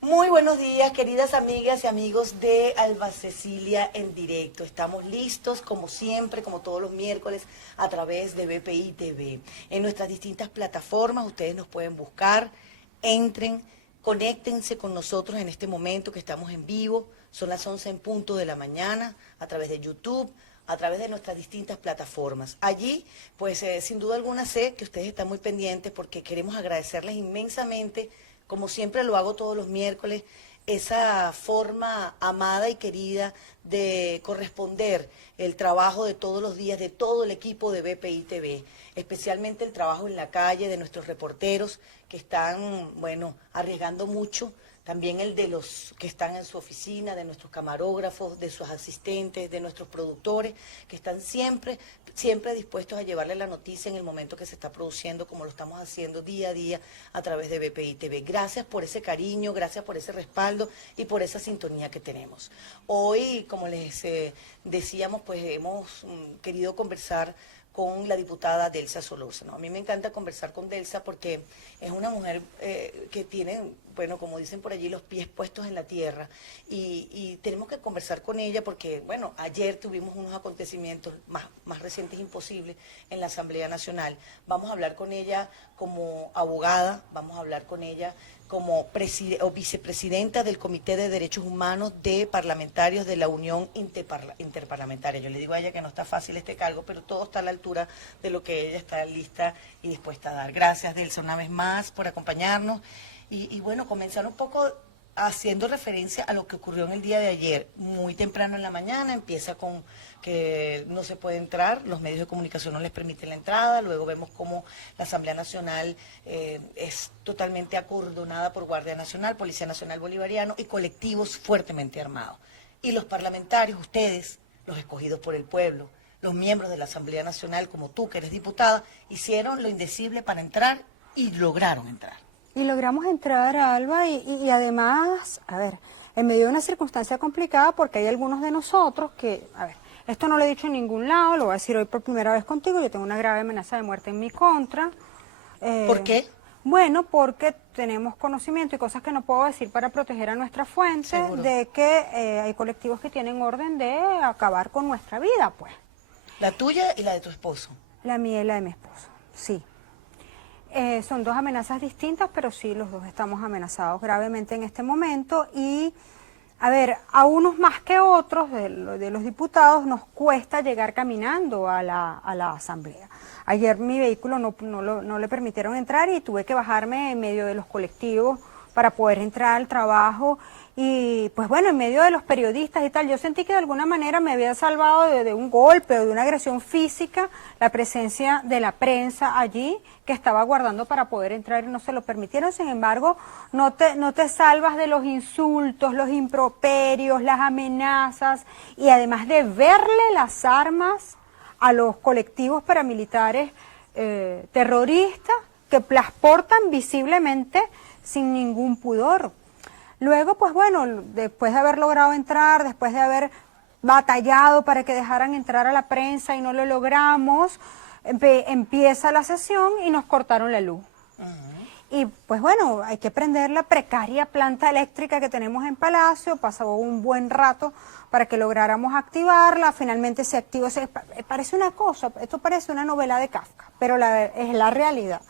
Muy buenos días, queridas amigas y amigos de Alba Cecilia en directo. Estamos listos, como siempre, como todos los miércoles, a través de BPI TV. En nuestras distintas plataformas, ustedes nos pueden buscar, entren, conéctense con nosotros en este momento que estamos en vivo. Son las 11 en punto de la mañana, a través de YouTube, a través de nuestras distintas plataformas. Allí, pues sin duda alguna sé que ustedes están muy pendientes porque queremos agradecerles inmensamente, como siempre lo hago todos los miércoles, esa forma amada y querida de corresponder el trabajo de todos los días de todo el equipo de BPI TV, especialmente el trabajo en la calle de nuestros reporteros que están, bueno, arriesgando mucho. También el de los que están en su oficina, de nuestros camarógrafos, de sus asistentes, de nuestros productores, que están siempre dispuestos a llevarle la noticia en el momento que se está produciendo, como lo estamos haciendo día a día a través de BPI TV. Gracias por ese cariño, gracias por ese respaldo y por esa sintonía que tenemos. Hoy, como les decíamos, pues hemos querido conversar con la diputada Delsa Solórzano. A mí me encanta conversar con Delsa porque es una mujer que tiene, bueno, como dicen por allí, los pies puestos en la tierra y tenemos que conversar con ella porque, bueno, ayer tuvimos unos acontecimientos más recientes imposibles en la Asamblea Nacional. Vamos a hablar con ella como abogada, vamos a hablar con ella como vicepresidenta del Comité de Derechos Humanos de Parlamentarios de la Unión Interparlamentaria. Yo le digo a ella que no está fácil este cargo, pero todo está a la altura de lo que ella está lista y dispuesta a dar. Gracias, Delsa, una vez más por acompañarnos. Y bueno, comenzar un poco haciendo referencia a lo que ocurrió en el día de ayer. Muy temprano en la mañana, empieza con que no se puede entrar, los medios de comunicación no les permiten la entrada, luego vemos cómo la Asamblea Nacional es totalmente acordonada por Guardia Nacional, Policía Nacional Bolivariano y colectivos fuertemente armados. Y los parlamentarios, ustedes, los escogidos por el pueblo, los miembros de la Asamblea Nacional, como tú, que eres diputada, hicieron lo indecible para entrar y lograron entrar. Y logramos entrar, Alba, y además, a ver, en medio de una circunstancia complicada, porque hay algunos de nosotros que, a ver, esto no lo he dicho en ningún lado, lo voy a decir hoy por primera vez contigo, yo tengo una grave amenaza de muerte en mi contra. ¿Por qué? Bueno, porque tenemos conocimiento y cosas que no puedo decir para proteger a nuestra fuente, Seguro. de que hay colectivos que tienen orden de acabar con nuestra vida, pues. La tuya y la de tu esposo. La mía y la de mi esposo, sí. Son dos amenazas distintas, pero sí, los dos estamos amenazados gravemente en este momento y, a ver, a unos más que otros de los diputados nos cuesta llegar caminando a la asamblea. Ayer mi vehículo no le permitieron entrar y tuve que bajarme en medio de los colectivos para poder entrar al trabajo y pues bueno, en medio de los periodistas y tal, yo sentí que de alguna manera me había salvado de un golpe o de una agresión física la presencia de la prensa allí que estaba guardando para poder entrar y no se lo permitieron. Sin embargo, no te salvas de los insultos, los improperios, las amenazas y además de verle las armas a los colectivos paramilitares terroristas que las portan visiblemente sin ningún pudor. Luego, pues bueno, después de haber logrado entrar, después de haber batallado para que dejaran entrar a la prensa y no lo logramos, empieza la sesión y nos cortaron la luz. Y pues bueno, hay que prender la precaria planta eléctrica que tenemos en Palacio, pasó un buen rato para que lográramos activarla, finalmente se activó, parece una cosa, esto parece una novela de Kafka, pero es la realidad.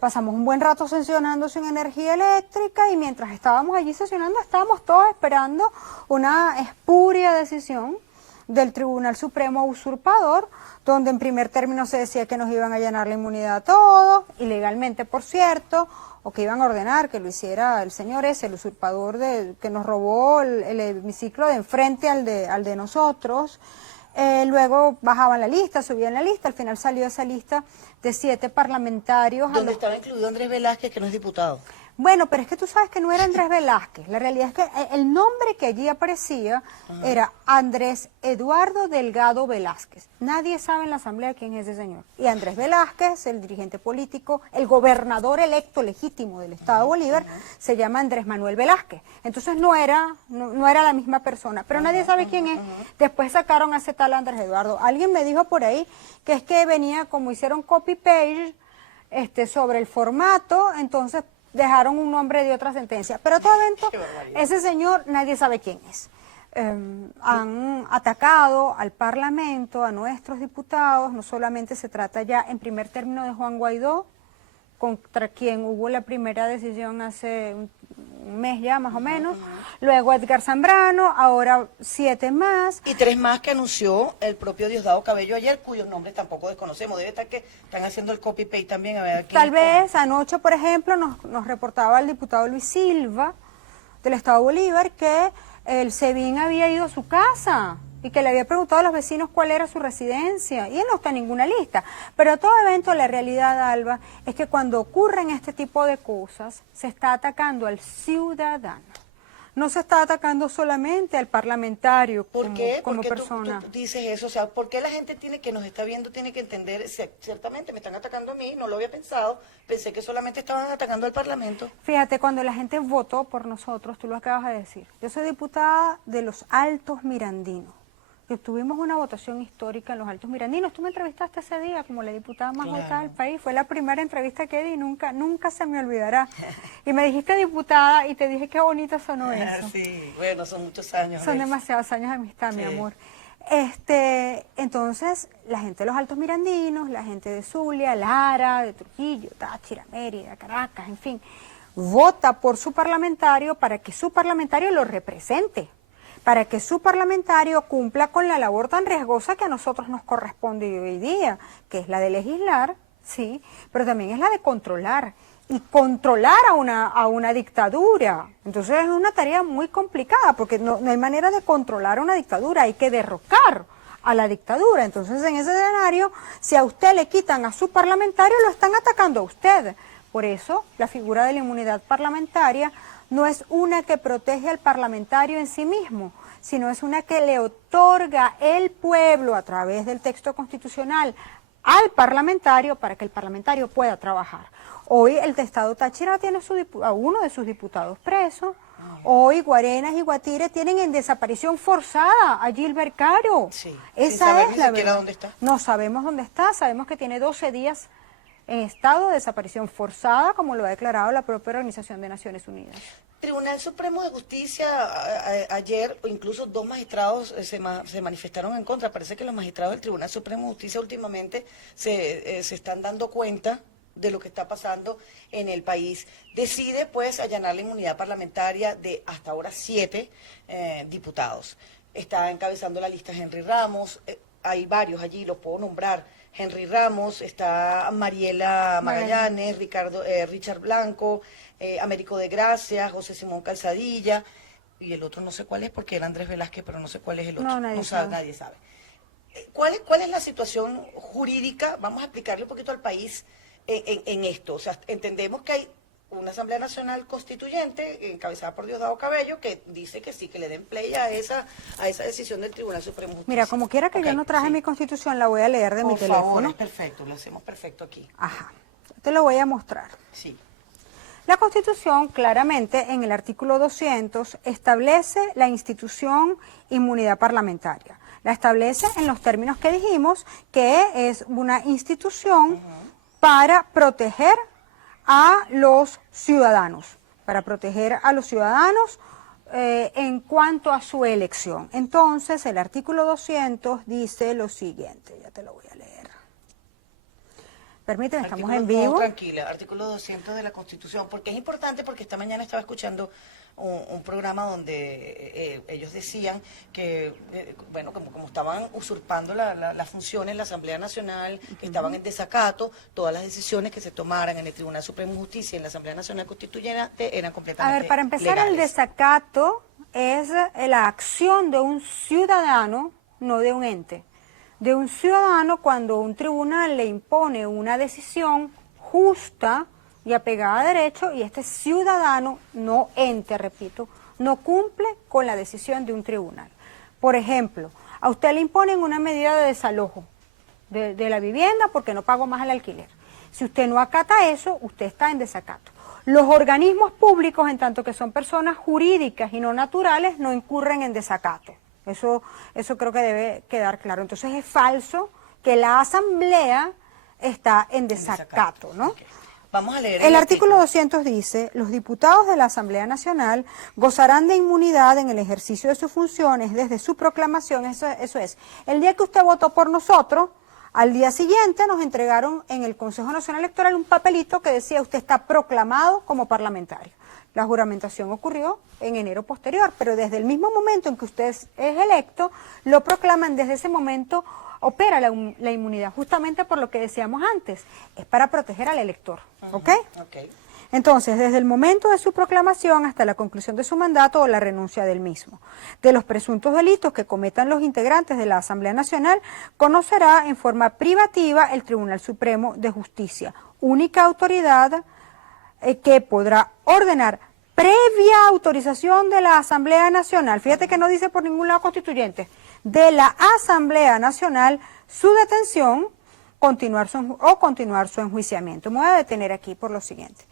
Pasamos un buen rato sesionando sin energía eléctrica y mientras estábamos allí sesionando estábamos todos esperando una espuria decisión del Tribunal Supremo Usurpador, donde en primer término se decía que nos iban a llenar la inmunidad a todos, ilegalmente por cierto, o que iban a ordenar que lo hiciera el señor ese, el usurpador que nos robó el hemiciclo de enfrente al de nosotros. Luego bajaban la lista, subían la lista, al final salió esa lista de 7 parlamentarios. Donde estaba incluido Andrés Velázquez, que no es diputado. Bueno, pero es que tú sabes que no era Andrés Velázquez. La realidad es que el nombre que allí aparecía era Andrés Eduardo Delgado Velázquez. Nadie sabe en la Asamblea quién es ese señor. Y Andrés Velázquez, el dirigente político, el gobernador electo legítimo del Estado de Bolívar, se llama Andrés Manuel Velázquez. Entonces no era la misma persona, pero nadie sabe quién es. Después sacaron a ese tal Andrés Eduardo. Alguien me dijo por ahí que es que venía, como hicieron copy-paste sobre el formato, entonces dejaron un nombre de otra sentencia. Pero todo evento, Qué barbaridad. ese señor nadie sabe quién es. Han atacado al Parlamento, a nuestros diputados, no solamente se trata ya en primer término de Juan Guaidó, contra quien hubo la primera decisión hace un mes ya más o menos, luego Edgar Zambrano, ahora 7 más. Y 3 más que anunció el propio Diosdado Cabello ayer, cuyos nombres tampoco desconocemos. Debe estar que están haciendo el copy-paste también. A ver, Tal vez anoche, por ejemplo, nos reportaba el diputado Luis Silva del Estado Bolívar que el SEBIN había ido a su casa y que le había preguntado a los vecinos cuál era su residencia, y él no está en ninguna lista. Pero todo evento, la realidad, Alba, es que cuando ocurren este tipo de cosas, se está atacando al ciudadano. No se está atacando solamente al parlamentario ¿Por qué? como ¿Por qué persona. tú dices eso? O sea, ¿por qué la gente que nos está viendo tiene que entender? Ciertamente me están atacando a mí, no lo había pensado, pensé que solamente estaban atacando al Parlamento. Fíjate, cuando la gente votó por nosotros, tú lo acabas de decir, yo soy diputada de los Altos Mirandinos, que tuvimos una votación histórica en los Altos Mirandinos. Tú me entrevistaste ese día como la diputada más votada del país, fue la primera entrevista que di, nunca nunca se me olvidará. Y me dijiste diputada y te dije qué bonito sonó eso. Sí, bueno, son muchos años. Son ¿ves? demasiados años de amistad, mi Sí. amor. Entonces, la gente de los Altos Mirandinos, la gente de Zulia, Lara, de Trujillo, Táchira, Mérida, Caracas, en fin, vota por su parlamentario para que su parlamentario lo represente, para que su parlamentario cumpla con la labor tan riesgosa que a nosotros nos corresponde hoy día, que es la de legislar, sí, pero también es la de controlar, y controlar a una dictadura. Entonces es una tarea muy complicada, porque no hay manera de controlar a una dictadura, hay que derrocar a la dictadura. Entonces en ese escenario, si a usted le quitan a su parlamentario, lo están atacando a usted. Por eso la figura de la inmunidad parlamentaria no es una que protege al parlamentario en sí mismo, sino es una que le otorga el pueblo a través del texto constitucional al parlamentario para que el parlamentario pueda trabajar. Hoy el Estado Táchira tiene a uno de sus diputados preso. Hoy Guarenas y Guatire tienen en desaparición forzada a Gilbert Caro. Sí, Esa sin saber es ni la siquiera verdad. dónde está. No sabemos dónde está, sabemos que tiene 12 días en estado de desaparición forzada, como lo ha declarado la propia Organización de Naciones Unidas. Tribunal Supremo de Justicia, ayer incluso 2 magistrados se manifestaron en contra. Parece que los magistrados del Tribunal Supremo de Justicia últimamente se están dando cuenta de lo que está pasando en el país. Decide pues allanar la inmunidad parlamentaria de hasta ahora 7 diputados. Está encabezando la lista Henry Ramos, hay varios allí, los puedo nombrar. Henry Ramos, está Mariela Magallanes, Richard Blanco, Américo de Gracia, José Simón Calzadilla, y el otro no sé cuál es porque era Andrés Velázquez, pero no sé cuál es el otro. No, Nadie sabe. ¿Cuál es la situación jurídica? Vamos a explicarle un poquito al país en esto. O sea, entendemos que hay una Asamblea Nacional Constituyente encabezada por Diosdado Cabello que dice que sí, que le den play a esa decisión del Tribunal Supremo de Justicia. Mira, como quiera que yo no traje mi constitución, la voy a leer de mi teléfono. Por favor, es perfecto, lo hacemos perfecto aquí. Ajá, te lo voy a mostrar. Sí. La Constitución claramente en el artículo 200 establece la institución inmunidad parlamentaria. La establece en los términos que dijimos, que es una institución para proteger a los ciudadanos, en cuanto a su elección. Entonces, el artículo 200 dice lo siguiente, ya te lo voy a leer. Permíteme, estamos en vivo. No, tranquila, artículo 200 de la Constitución, porque es importante, porque esta mañana estaba escuchando un programa donde ellos decían que, bueno, como estaban usurpando las funciones en la Asamblea Nacional, que estaban en desacato, todas las decisiones que se tomaran en el Tribunal Supremo de Justicia y en la Asamblea Nacional Constituyente eran completamente A ver, para empezar, legales. el desacato es la acción de un ciudadano, no de un ente. De un ciudadano cuando un tribunal le impone una decisión justa y apegada a derecho, y este ciudadano, no ente, repito, no cumple con la decisión de un tribunal. Por ejemplo, a usted le imponen una medida de desalojo de la vivienda porque no pagó más el alquiler. Si usted no acata eso, usted está en desacato. Los organismos públicos, en tanto que son personas jurídicas y no naturales, no incurren en desacato. Eso creo que debe quedar claro. Entonces es falso que la Asamblea está en desacato, ¿no? Okay. Vamos a leer El artículo 200 dice, los diputados de la Asamblea Nacional gozarán de inmunidad en el ejercicio de sus funciones desde su proclamación. Eso es, el día que usted votó por nosotros, al día siguiente nos entregaron en el Consejo Nacional Electoral un papelito que decía usted está proclamado como parlamentario. La juramentación ocurrió en enero posterior, pero desde el mismo momento en que usted es electo, lo proclaman, desde ese momento opera la inmunidad, justamente por lo que decíamos antes, es para proteger al elector, ¿ok? Entonces, desde el momento de su proclamación hasta la conclusión de su mandato o la renuncia del mismo, de los presuntos delitos que cometan los integrantes de la Asamblea Nacional, conocerá en forma privativa el Tribunal Supremo de Justicia, única autoridad que podrá ordenar previa autorización de la Asamblea Nacional, fíjate que no dice por ningún lado constituyente, de la Asamblea Nacional, su detención continuar su enjuiciamiento. Me voy a detener aquí por lo siguiente.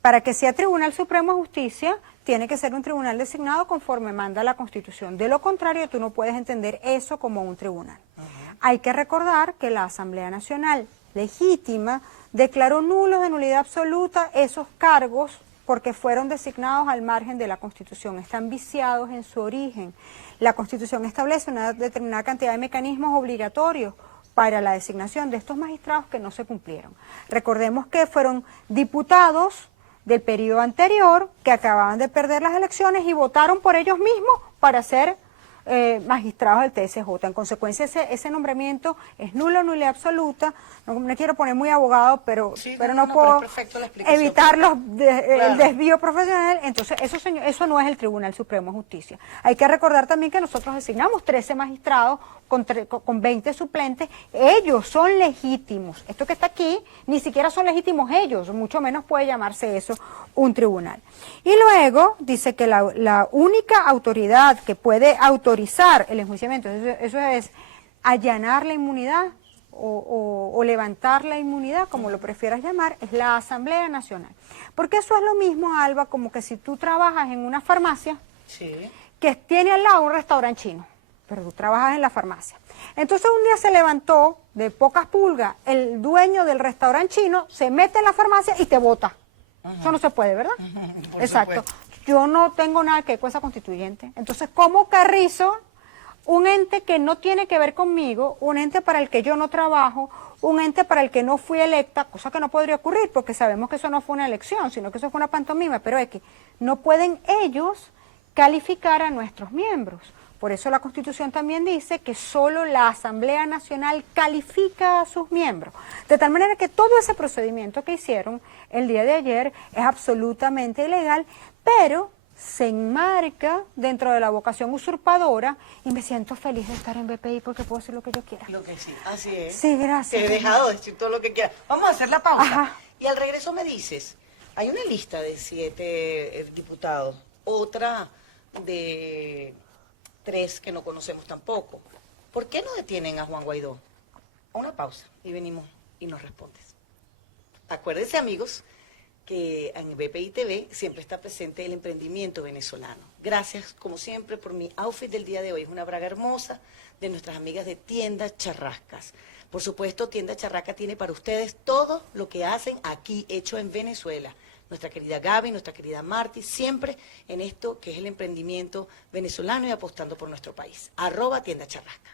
Para que sea Tribunal Supremo de Justicia, tiene que ser un tribunal designado conforme manda la Constitución. De lo contrario, tú no puedes entender eso como un tribunal. Hay que recordar que la Asamblea Nacional legítima declaró nulos de nulidad absoluta esos cargos porque fueron designados al margen de la Constitución, están viciados en su origen. La Constitución establece una determinada cantidad de mecanismos obligatorios para la designación de estos magistrados que no se cumplieron. Recordemos que fueron diputados del periodo anterior que acababan de perder las elecciones y votaron por ellos mismos para ser magistrados del TSJ. En consecuencia, ese nombramiento es nulo, nulidad absoluta. No me quiero poner muy abogado, pero no puedo evitar el desvío profesional. Entonces, eso no es el Tribunal Supremo de Justicia. Hay que recordar también que nosotros designamos 13 magistrados con 20 suplentes. Ellos son legítimos. Esto que está aquí, ni siquiera son legítimos ellos, mucho menos puede llamarse eso un tribunal. Y luego dice que la única autoridad que puede autorizar el enjuiciamiento, eso es allanar la inmunidad o levantar la inmunidad, como lo prefieras llamar, es la Asamblea Nacional. Porque eso es lo mismo, Alba, como que si tú trabajas en una farmacia que tiene al lado un restaurante chino, pero tú trabajas en la farmacia. Entonces un día se levantó de pocas pulgas el dueño del restaurante chino, se mete en la farmacia y te bota. Eso no se puede, ¿verdad? Exacto. Supuesto. Yo no tengo nada que ver con esa constituyente. Entonces, ¿cómo carrizo un ente que no tiene que ver conmigo, un ente para el que yo no trabajo, un ente para el que no fui electa, cosa que no podría ocurrir porque sabemos que eso no fue una elección, sino que eso fue una pantomima, pero es que no pueden ellos calificar a nuestros miembros? Por eso la Constitución también dice que solo la Asamblea Nacional califica a sus miembros. De tal manera que todo ese procedimiento que hicieron el día de ayer es absolutamente ilegal, pero se enmarca dentro de la vocación usurpadora y me siento feliz de estar en BPI porque puedo decir lo que yo quiera. Lo que sí, así es. Sí, gracias. Te he dejado decir todo lo que quieras. Vamos a hacer la pausa. Ajá. Y al regreso me dices, hay una lista de 7 diputados, otra de 3 que no conocemos tampoco. ¿Por qué no detienen a Juan Guaidó? Una pausa y venimos y nos respondes. Acuérdense, amigos, que en BPI TV siempre está presente el emprendimiento venezolano. Gracias, como siempre, por mi outfit del día de hoy. Es una braga hermosa de nuestras amigas de Tienda Charrascas. Por supuesto, Tienda Charrasca tiene para ustedes todo lo que hacen aquí, hecho en Venezuela. Nuestra querida Gaby, nuestra querida Marti, siempre en esto que es el emprendimiento venezolano y apostando por nuestro país. @Tienda Charrasca.